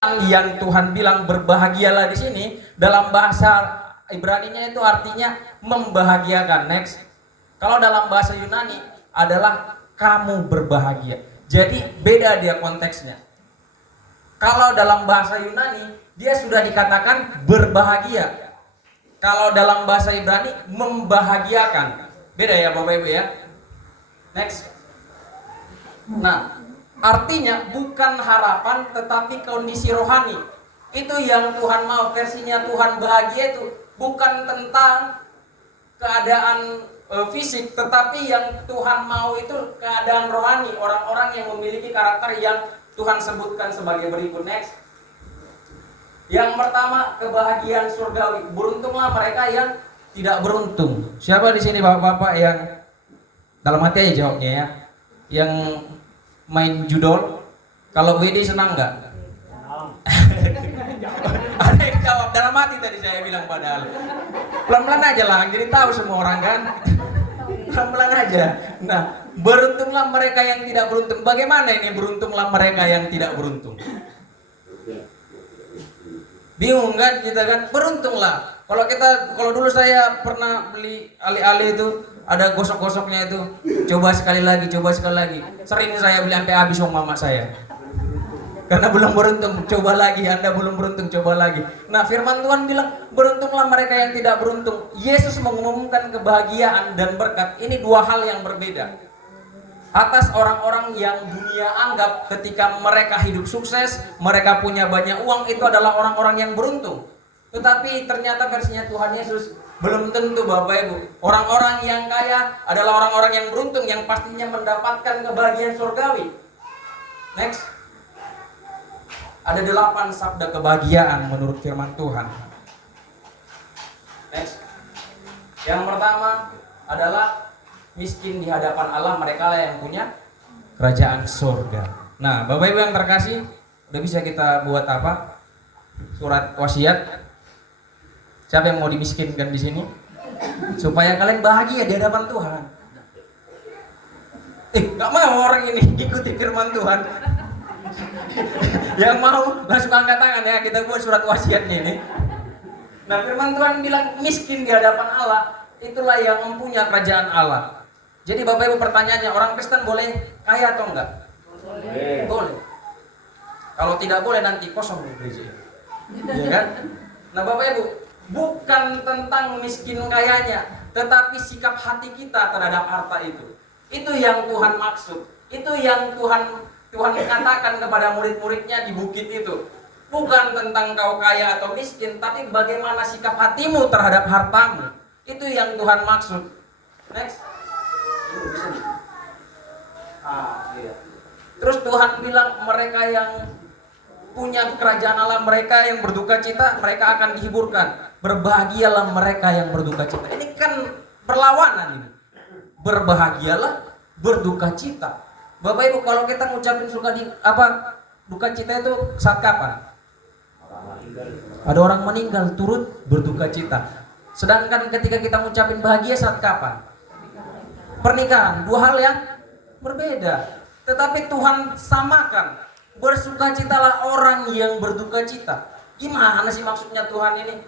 yang Tuhan bilang berbahagialah di sini dalam bahasa Ibrani-nya itu artinya membahagiakan. Next. Kalau dalam bahasa Yunani adalah kamu berbahagia. Jadi beda dia konteksnya. Kalau dalam bahasa Yunani dia sudah dikatakan berbahagia. Kalau dalam bahasa Ibrani membahagiakan. Beda ya Bapak Ibu ya. Next. Nah, artinya bukan harapan tetapi kondisi rohani. Itu yang Tuhan mau. Versinya Tuhan bahagia itu bukan tentang keadaan fisik, tetapi yang Tuhan mau itu keadaan rohani. Orang-orang yang memiliki karakter yang Tuhan sebutkan sebagai berikut. Next. Yang pertama, kebahagiaan surgawi. Beruntunglah mereka yang tidak beruntung. Siapa di sini bapak-bapak yang dalam hati aja jawabnya ya? Yang main judol, kalau WD senang nggak? Ada yang jawab dalam hati tadi saya bilang padahal. Pelan-pelan aja lah, jadi tahu semua orang kan. Pelan-pelan aja. Nah, beruntunglah mereka yang tidak beruntung. Bagaimana ini beruntunglah mereka yang tidak beruntung? Bingung kan kita kan? Beruntunglah. Kalau dulu saya pernah beli ali-ali itu ada gosok-gosoknya itu. Coba sekali lagi. Sering saya beli sampai habis sama mama saya. Karena belum beruntung, coba lagi. Anda belum beruntung, coba lagi. Nah, firman Tuhan bilang, beruntunglah mereka yang tidak beruntung. Yesus mengumumkan kebahagiaan dan berkat. Ini dua hal yang berbeda. Atas orang-orang yang dunia anggap ketika mereka hidup sukses, mereka punya banyak uang, itu adalah orang-orang yang beruntung. Tetapi ternyata versinya Tuhan Yesus belum tentu Bapak Ibu. Orang-orang yang kaya adalah orang-orang yang beruntung, yang pastinya mendapatkan kebahagiaan surgawi. Next. Ada 8 sabda kebahagiaan menurut firman Tuhan. Next. Yang pertama adalah miskin di hadapan Allah, mereka yang punya kerajaan surga. Nah, Bapak Ibu yang terkasih, udah bisa kita buat apa? Surat wasiat. Siapa yang mau dimiskinkan di sini? Supaya kalian bahagia di hadapan Tuhan. Gak mau orang ini ikuti firman Tuhan. Yang mau langsung angkat tangan ya, kita buat surat wasiatnya ini. Nah, firman Tuhan bilang miskin di hadapan Allah, itulah yang mempunyai kerajaan Allah. Jadi Bapak Ibu pertanyaannya, orang Kristen boleh kaya atau enggak? Boleh. Kalau tidak boleh nanti kosong di gereja. Ya kan? Nah Bapak Ibu, bukan tentang miskin kayanya, tetapi sikap hati kita terhadap harta itu. Itu yang Tuhan maksud. Itu yang Tuhan katakan kepada murid-muridnya di bukit itu. Bukan tentang kau kaya atau miskin, tapi bagaimana sikap hatimu terhadap hartamu. Itu yang Tuhan maksud. Next. Iya. Terus Tuhan bilang mereka yang punya kerajaan Allah, mereka yang berduka cita, mereka akan dihiburkan. Berbahagialah mereka yang berduka cita. Ini kan perlawanan ini. Berbahagialah, berduka cita. Bapak Ibu, kalau kita ngucapin duka cita itu saat kapan? Ada orang meninggal turut berduka cita. Sedangkan ketika kita ngucapin bahagia saat kapan? Pernikahan, dua hal yang berbeda. Tetapi Tuhan samakan. Bersukacitalah orang yang berduka cita. Gimana sih maksudnya Tuhan ini?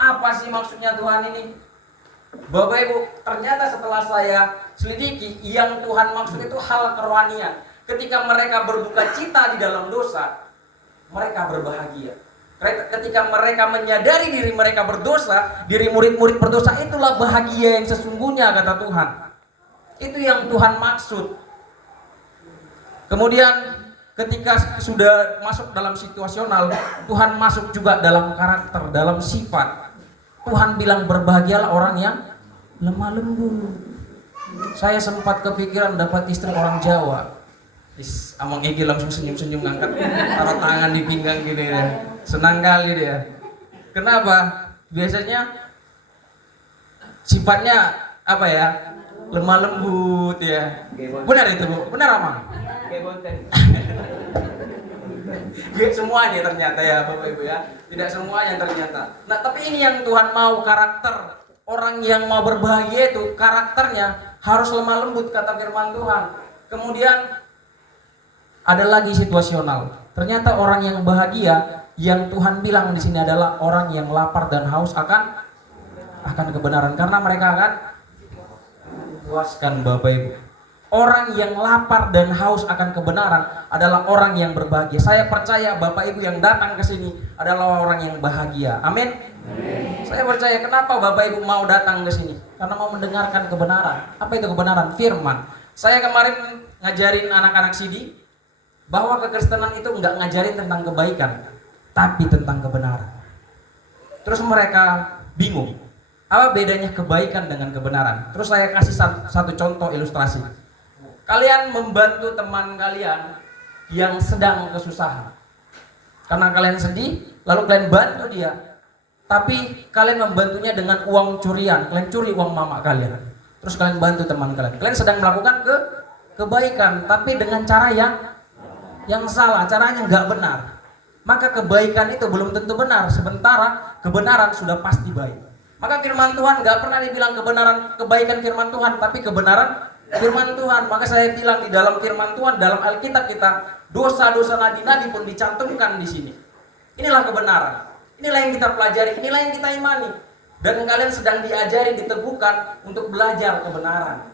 Apa sih maksudnya Tuhan ini? Bapak Ibu, ternyata setelah saya selidiki, yang Tuhan maksud itu hal kerohanian. Ketika mereka berduka cita di dalam dosa, mereka berbahagia. Ketika mereka menyadari diri mereka berdosa, diri murid-murid berdosa, itulah bahagia yang sesungguhnya, kata Tuhan. Itu yang Tuhan maksud. Kemudian ketika sudah masuk dalam situasional, Tuhan masuk juga dalam karakter, dalam sifat. Tuhan bilang berbahagialah orang yang lemah lembut. Saya sempat kepikiran dapat istri orang Jawa. Amang Egi langsung senyum-senyum ngangkat, taruh tangan di pinggang gini ya. Senang kali dia. Kenapa? Biasanya sifatnya apa ya? Lemah lembut ya. Benar itu Bu? Benar Amang? Gak semuanya ternyata ya Bapak Ibu ya. Tidak semuanya ternyata. Nah tapi ini yang Tuhan mau, karakter. Orang yang mau berbahagia itu karakternya harus lemah lembut kata firman Tuhan. Kemudian ada lagi situasional. Ternyata orang yang bahagia yang Tuhan bilang di sini adalah orang yang lapar dan haus akan kebenaran, karena mereka akan puaskan Bapak Ibu. Orang yang lapar dan haus akan kebenaran adalah orang yang berbahagia. Saya percaya Bapak Ibu yang datang ke sini adalah orang yang bahagia. Amin. Saya percaya. Kenapa Bapak Ibu mau datang ke sini? Karena mau mendengarkan kebenaran. Apa itu kebenaran? Firman. Saya kemarin ngajarin anak-anak sidi bahwa kekristenan itu nggak ngajarin tentang kebaikan, tapi tentang kebenaran. Terus mereka bingung, apa bedanya kebaikan dengan kebenaran? Terus saya kasih satu contoh ilustrasi. Kalian membantu teman kalian yang sedang kesusahan. Karena kalian sedih, lalu kalian bantu dia. Tapi kalian membantunya dengan uang curian. Kalian curi uang mama kalian. Terus kalian bantu teman kalian. Kalian sedang melakukan kebaikan, tapi dengan cara yang salah, caranya nggak benar. Maka kebaikan itu belum tentu benar, sementara kebenaran sudah pasti baik. Maka firman Tuhan nggak pernah dibilang kebaikan firman Tuhan, tapi kebenaran firman Tuhan. Maka saya bilang di dalam firman Tuhan, dalam Alkitab kita, dosa-dosa nabi-nabi pun dicantumkan di sini. Inilah kebenaran. Inilah yang kita pelajari, inilah yang kita imani. Dan kalian sedang diajari, diteguhkan untuk belajar kebenaran.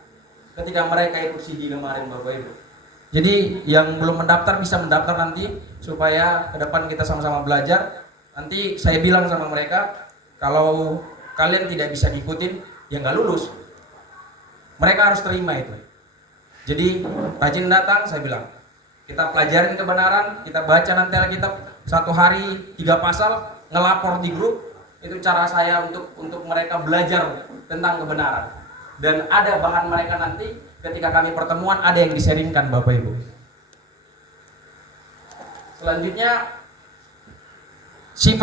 Ketika mereka ikut CD kemarin Bapak Ibu. Jadi yang belum mendaftar bisa mendaftar nanti, supaya ke depan kita sama-sama belajar. Nanti saya bilang sama mereka, kalau kalian tidak bisa ngikutin, ya nggak lulus. Mereka harus terima itu. Jadi rajin datang, saya bilang. Kita pelajarin kebenaran, kita baca nanti Alkitab 1 hari 3 pasal, ngelapor di grup. Itu cara saya untuk mereka belajar tentang kebenaran. Dan ada bahan mereka nanti ketika kami pertemuan, ada yang di-sharingkan Bapak Ibu. Selanjutnya sifat